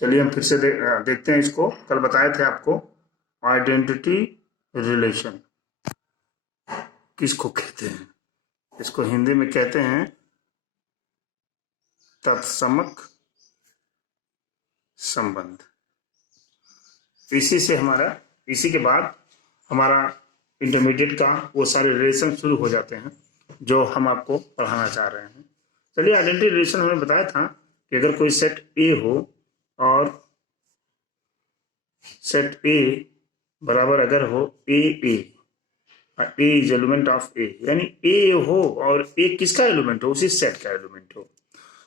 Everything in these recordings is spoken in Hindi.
चलिए हम फिर से देखते हैं इसको। कल बताए थे आपको आइडेंटिटी रिलेशन किसको कहते हैं। इसको हिंदी में कहते हैं तत्समक संबंध। इसी के बाद हमारा इंटरमीडिएट का वो सारे रिलेशन शुरू हो जाते हैं जो हम आपको पढ़ाना चाह रहे हैं। चलिए, आइडेंटिटी रिलेशन हमने बताया था कि अगर कोई सेट ए हो और सेट ए बराबर अगर हो ए इज एलिमेंट ऑफ ए, यानी ए हो और ए किसका एलिमेंट हो, उसी सेट का एलिमेंट हो।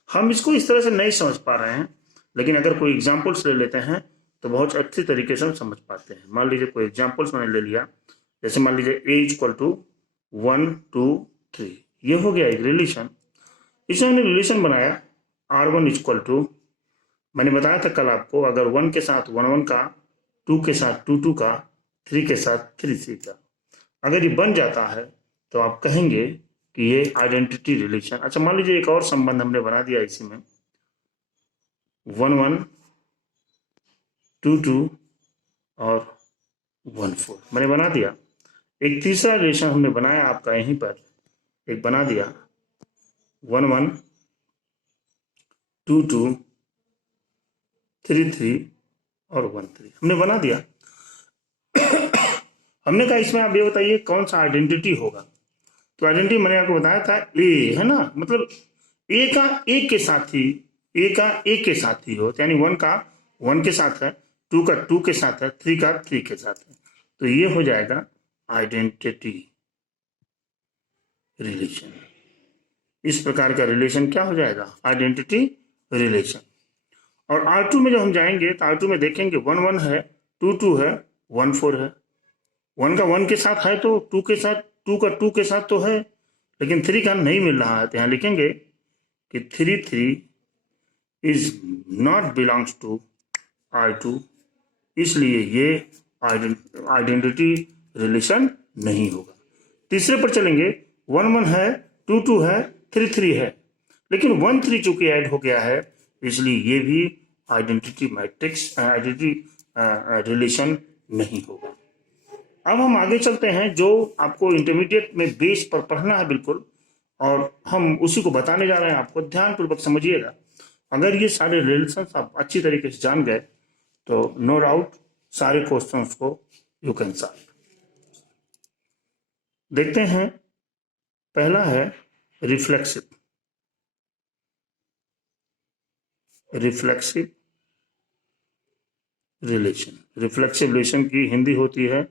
हम इसको इस तरह से नहीं समझ पा रहे हैं, लेकिन अगर कोई एग्जाम्पल्स ले लेते हैं तो बहुत अच्छी तरीके से हम समझ पाते हैं। मान लीजिए कोई एग्जाम्पल्स मैंने ले लिया, जैसे मान लीजिए ए इक्वल टू 1 2 3, ये हो गया एक रिलेशन। इसमें हमने रिलेशन बनाया R1 इक्वल टू, मैंने बताया था कल आपको, अगर 1 के साथ 1 1 का, 2 के साथ 2 2 का, 3 के साथ 3 3 का, अगर ये बन जाता है तो आप कहेंगे कि ये आइडेंटिटी रिलेशन। अच्छा, मान लीजिए एक और संबंध हमने बना दिया इसी में, 1 1 2 2 और 1 4 मैंने बना दिया। एक तीसरा रिलेशन हमने बनाया आपका यहीं पर, एक बना दिया 1 1 2 2 3 3 और 1 3 हमने बना दिया। हमने कहा इसमें आप ये बताइए कौन सा आइडेंटिटी होगा। तो आइडेंटिटी मैंने आपको बताया था ए है ना, मतलब ए का ए के साथ ही, ए का ए के साथ ही हो, यानी 1 का 1 के साथ है, 2 का 2 के साथ है, 3 का 3 के साथ है, तो ये हो जाएगा आइडेंटिटी रिलेशन। इस प्रकार का रिलेशन क्या हो जाएगा, आइडेंटिटी रिलेशन। और R2 में जब हम जाएंगे तो R2 में देखेंगे 1 1 है, 2 2 है, 1 4 है। 1 का 1 के साथ है तो 2 के साथ, 2 का 2 के साथ तो है, लेकिन 3 का नहीं मिल रहा है, तो यहां लिखेंगे कि 3 3 is not belongs to R2, इसलिए ये आइडेंटिटी रिलेशन नहीं होगा। तीसरे पर चलेंगे, 1 1 है, 2 2 है, 3 3 है, लेकिन 1 3 चूंकि ऐड हो गया है, इसलिए ये भी आइडेंटिटी मैट्रिक्स आइडेंटिटी रिलेशन नहीं होगा। अब हम आगे चलते हैं, जो आपको इंटरमीडिएट में बेस पर पढ़ना है बिल्कुल, और हम उसी को बताने जा रहे हैं आपको, ध्यानपूर्वक समझिएगा। अगर ये सारे रिलेशंस आप अच्छी तरीके से जान गए तो नो डाउट सारे क्वेश्चंस को यू कैन सॉल्व। देखते हैं, पहला है रिफ्लेक्सिव रिलेशन। रिफ्लेक्सिव रिलेशन की हिंदी होती है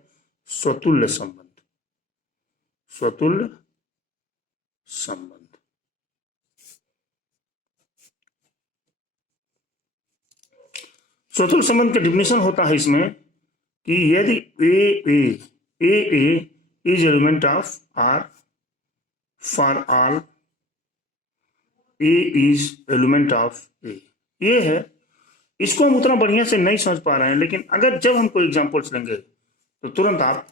स्वतुल्य संबंध। स्वतुल्य संबंध। स्वतुल्य संबंध का डिफिनेशन होता है इसमें कि यदि A is element of R for all A is element of A, ये है। इसको हम उतना बढ़िया से नहीं समझ पा रहे हैं, लेकिन अगर जब हम कोई एग्जांपल्स लेंगे तो तुरंत आप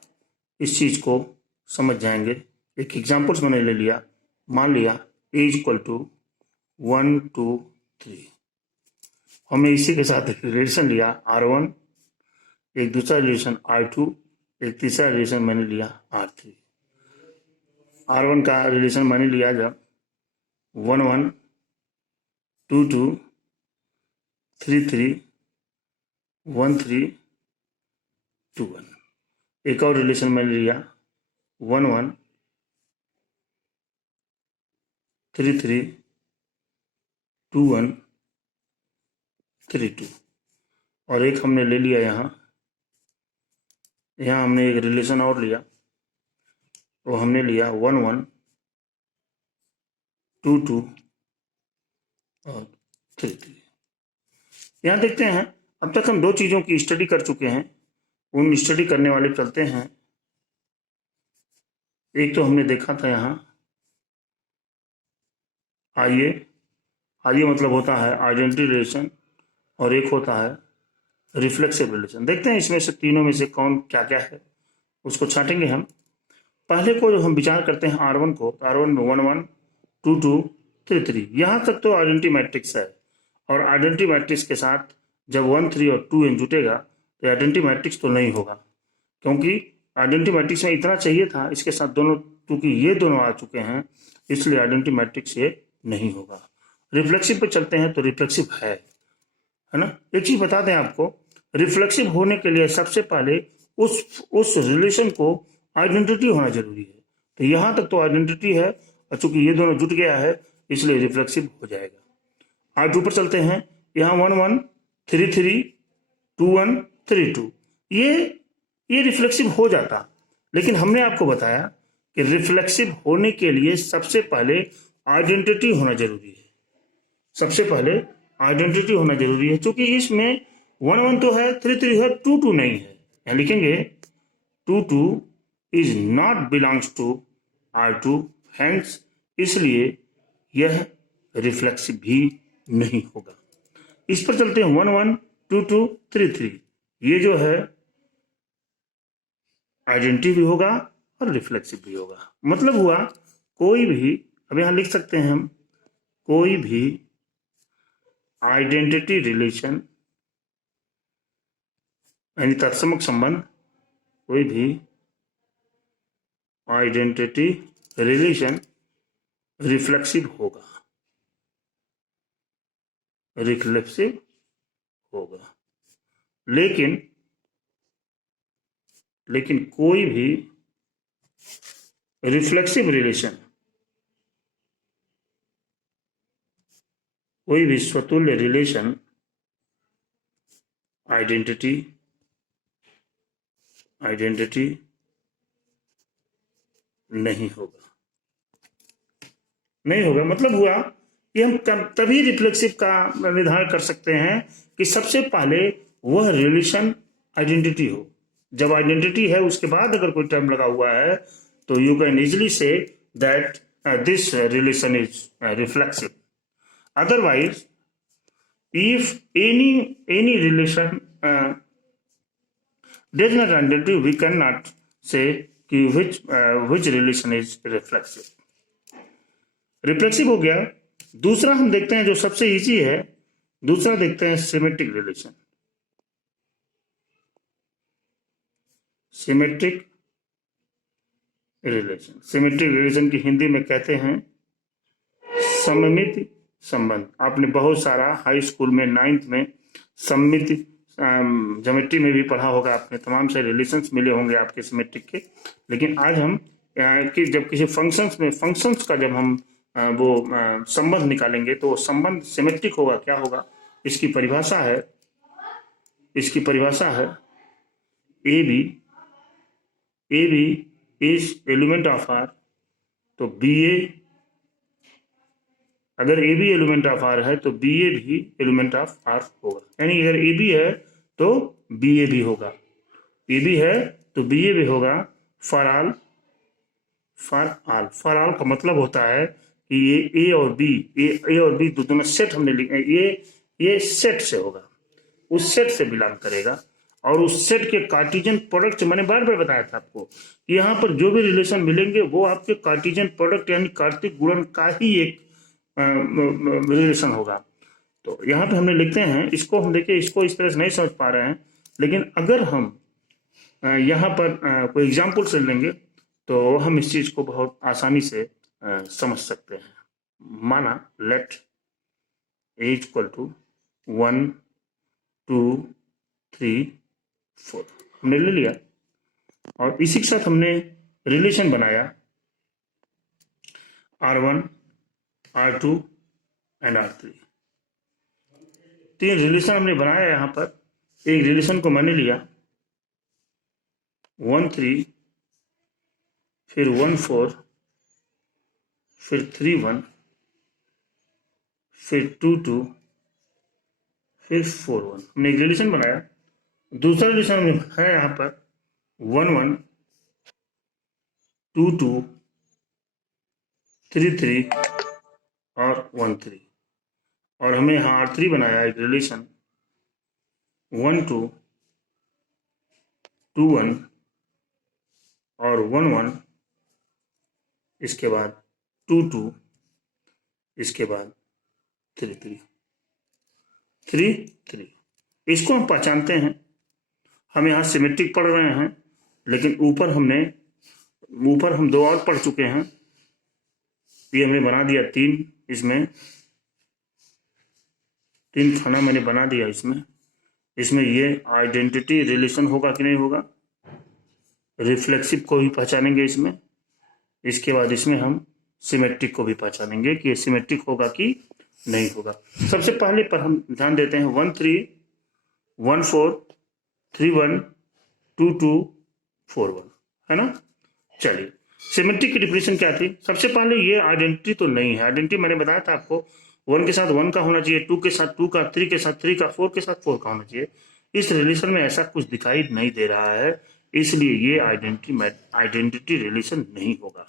इस चीज को समझ जाएंगे। एक एग्जांपल्स मैंने ले लिया, मान लिया ए इक्वल टू 1 2 3, हमने इसी के साथ रिलेशन लिया R1, एक दूसरा रिलेशन R2, एक तीसरा रिलेशन मैंने लिया R3। R1 का रिलेशन मैंने लिया जब 1 1 2 2 3 3 1 3 2 1। एक और रिलेशन मैंने लिया 1 1 3 3 2 1 3 2, और एक हमने ले लिया यहाँ हमने एक रिलेशन और लिया, वो हमने लिया 1 1 2 2 और 3 3। यहाँ देखते हैं, अब तक हम दो चीजों की स्टडी कर चुके हैं, उन स्टडी करने वाले चलते हैं। एक तो हमने देखा था यहाँ आइए मतलब होता है आइडेंटिटी रिलेशन, और एक होता है रिफ्लेक्सिव रिलेशन। देखते हैं इसमें से तीनों में से कौन क्या क्या है, उसको छांटेंगे हम। पहले को जो हम विचार करते हैं R1 को, R1 में 1 1 2 2 3 3, यहां तक तो आइडेंटिटी मैट्रिक्स है, और आइडेंटिटी मैट्रिक्स के साथ जब 1 3 और 2 n जुटेगा तो आइडेंटिटी मैट्रिक्स तो नहीं होगा, क्योंकि आइडेंटिटी मैट्रिक्स में इतना चाहिए था, इसके साथ दोनों, क्योंकि ये दोनों आ चुके हैं इसलिए आइडेंटिटी मैट्रिक्स ये नहीं होगा। रिफ्लेक्सिव पे चलते हैं तो रिफ्लेक्सिव है ना। एक चीज बता दें आपको, रिफ्लेक्सिव होने के लिए सबसे पहले उस रिलेशन को आइडेंटिटी होना जरूरी है। तो यहां तक तो आइडेंटिटी है, और चूंकि ये दोनों जुट गया है इसलिए रिफ्लेक्सिव हो जाएगा। आज ऊपर चलते हैं, यहाँ 1 1 3 3 2 1 3 2, ये रिफ्लेक्सिव हो जाता, लेकिन हमने आपको बताया कि रिफ्लेक्सिव होने के लिए सबसे पहले आइडेंटिटी होना जरूरी है। सबसे पहले आइडेंटिटी होना जरूरी है, क्योंकि इसमें 1 1 तो है, 3 3 है, 2 2 नहीं है। यहाँ लिखेंगे 2 2 is not belongs to R2, hence इसलिए यह रिफ्लेक्सिव भी नहीं होगा। इस पर चलते हैं 1 1 2 2 3 3, ये जो है आइडेंटिटी भी होगा और रिफ्लेक्सिव भी होगा। मतलब हुआ कोई भी, अब यहां लिख सकते हैं हम, कोई भी आइडेंटिटी रिलेशन यानी तत्समक संबंध, कोई भी आइडेंटिटी रिलेशन रिफ्लेक्सिव होगा, रिफ्लेक्सिव होगा। लेकिन कोई भी रिफ्लेक्सिव रिलेशन, कोई भी स्वतुल्य रिलेशन आइडेंटिटी नहीं होगा। मतलब हुआ कि हम तभी रिफ्लेक्सिव का निर्धारण कर सकते हैं कि सबसे पहले वह रिलेशन आइडेंटिटी हो। जब आइडेंटिटी है उसके बाद अगर कोई टर्म लगा हुआ है तो you can easily say that this relation is reflexive. Otherwise if any relation does not identity, we cannot say कि which relation is reflexive। Reflexive हो गया। दूसरा हम देखते हैं जो सबसे इजी है, दूसरा देखते हैं सिमेट्रिक रिलेशन। सिमेट्रिक रिलेशन की हिंदी में कहते हैं सममित संबंध। आपने बहुत सारा हाई स्कूल में 9th में सममित ज्योमेट्री में भी पढ़ा होगा आपने, तमाम से रिलेशंस मिले होंगे आपके सिमेट्रिक के। लेकिन आज हम कि जब किसी फंक्शंस का जब हम वो संबंध निकालेंगे तो संबंध सिमेट्रिक होगा। क्या होगा, इसकी परिभाषा है A B is element of R, तो बी ए, अगर A B element of R है तो बी ए भी एलिमेंट ऑफ आर होगा। यानी अगर ए बी है तो बी ए भी होगा, ए बी है तो बी ए भी होगा। फॉर ऑल का मतलब होता है कि ये ए और बी दोनों सेट हमने लिखे, ये सेट से होगा, उस सेट से बिलोंग करेगा। और उस सेट के कार्टेशियन प्रोडक्ट, मैंने बार बार बताया था आपको, यहाँ पर जो भी रिलेशन मिलेंगे वो आपके कार्टेशियन प्रोडक्ट यानी कार्तिक गुणन का ही एक रिलेशन होगा। तो यहाँ पे हमने लिखते हैं, इसको हम देखिए, इसको इस तरह से नहीं समझ पा रहे हैं, लेकिन अगर हम यहाँ पर कोई एग्जाम्पल से लेंगे तो हम इस चीज को बहुत आसानी से समझ सकते हैं। माना लेट ए इक्वल टू 1 2 3 4, हमने ले लिया और इसी के साथ हमने रिलेशन बनाया R1 R2 एंड R3। तीन रिलेशन हमने बनाया। यहाँ पर एक रिलेशन को मैंने लिया 1 3, फिर 1 4, फिर 3 1, फिर 2 2, फिर 4 1, हमने एक रिलेशन बनाया। दूसरा रिलेशन हमने बनाया यहाँ पर 1 1 2 2 3 3 और 1 3, और हमें यहाँ R3 बनाया एक रिलेशन 1 2 2 1 और 1 1, इसके बाद 2 2, इसके बाद 3 3 3 3। इसको हम पहचानते हैं। हम यहाँ सिमेट्रिक पढ़ रहे हैं, लेकिन ऊपर हम 2 और पढ़ चुके हैं। ये हमने बना दिया 3, इसमें 3 खाना मैंने बना दिया। इसमें ये आइडेंटिटी रिलेशन होगा कि नहीं होगा, रिफ्लेक्सिव को भी पहचानेंगे इसमें। इसके बाद इसमें हम सिमेट्रिक को भी पहचानेंगे कि ये सिमेट्रिक होगा कि नहीं होगा। सबसे पहले पर हम ध्यान देते हैं 1 3 1 4 3 1 2 2 4 1, है ना। चलिए, सिमेट्रिक की डिफिनेशन क्या थी। सबसे पहले ये आइडेंटिटी तो नहीं है। आइडेंटिटी मैंने बताया था आपको, 1 के साथ 1 का होना चाहिए, 2 के साथ 2 का, 3 के साथ 3 का, 4 के साथ 4 का होना चाहिए। इस रिलेशन में ऐसा कुछ दिखाई नहीं दे रहा है, इसलिए ये आइडेंटिटी रिलेशन नहीं होगा।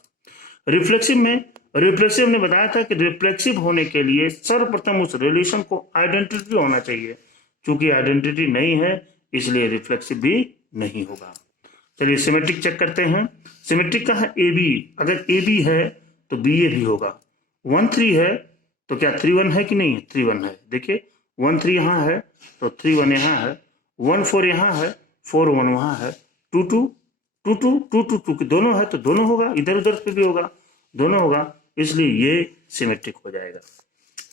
रिफ्लेक्सिव ने बताया था कि रिफ्लेक्सिव होने के लिए सर्वप्रथम उस रिलेशन को आइडेंटिटी होना चाहिए। चूंकि आइडेंटिटी नहीं है, इसलिए रिफ्लेक्सिव भी नहीं होगा। चलिए सिमेट्रिक चेक करते हैं। सिमेट्रिक का है ए बी, अगर ए बी है तो बी ए भी होगा। 1 3 है तो क्या 3 1 है कि नहीं है, 3 1 है। देखिए 1 3 यहाँ है तो 3 1 यहाँ है, 1 4 यहाँ है, 4 1 वहाँ है, 2 2 2 2 2 2 2 दोनों है तो दोनों होगा, इधर उधर से भी होगा, दोनों होगा, इसलिए ये सिमेट्रिक हो जाएगा।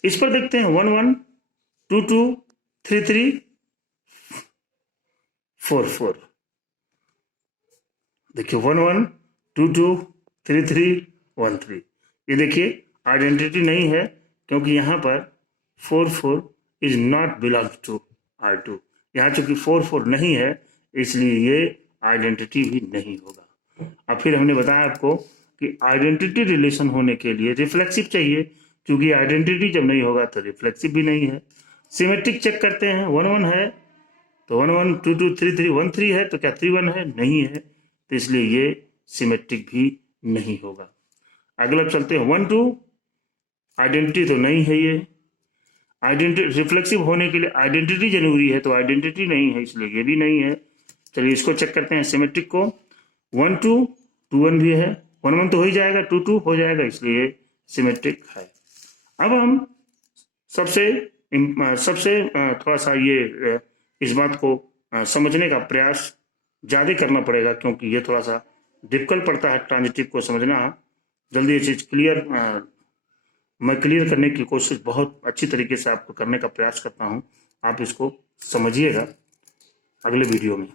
इस पर देखते हैं 1 1 2 2 3 3 4 4। देखिए 1 1 2 2 3 3 1 3। ये देखिए आइडेंटिटी नहीं है, क्योंकि यहाँ पर 4 4 is not belongs to R2। यहाँ चूंकि 4 4 नहीं है, इसलिए ये आइडेंटिटी भी नहीं होगा। अब फिर हमने बताया आपको कि आइडेंटिटी रिलेशन होने के लिए रिफ्लेक्सिव चाहिए, क्योंकि आइडेंटिटी जब नहीं होगा तो रिफ्लेक्सिव भी नहीं है। सिमेट्रिक चेक करते हैं, 1 1 है तो 1 1 2 2 3 3 1 3 है तो क्या 3 1 है, नहीं है, तो इसलिए ये सिमेट्रिक भी नहीं होगा। अगला चलते हैं 1 2, आइडेंटिटी तो नहीं है ये। आइडेंटिटी रिफ्लेक्सिव होने के लिए आइडेंटिटी जरूरी है, तो आइडेंटिटी नहीं है, इसलिए ये भी नहीं है। चलिए इसको चेक करते हैं सिमेट्रिक को। 1 2 2 1 भी है, 1 1 तो हो ही जाएगा, 2 2 हो जाएगा, इसलिए सिमेट्रिक है। अब हम सबसे थोड़ा सा ये इस बात को समझने का प्रयास ज़्यादा करना पड़ेगा, क्योंकि ये थोड़ा सा डिफिकल्ट पड़ता है ट्रांजिटिव को समझना। जल्दी ये चीज़ मैं क्लियर करने की कोशिश बहुत अच्छी तरीके से आपको करने का प्रयास करता हूँ। आप इसको समझिएगा अगले वीडियो में।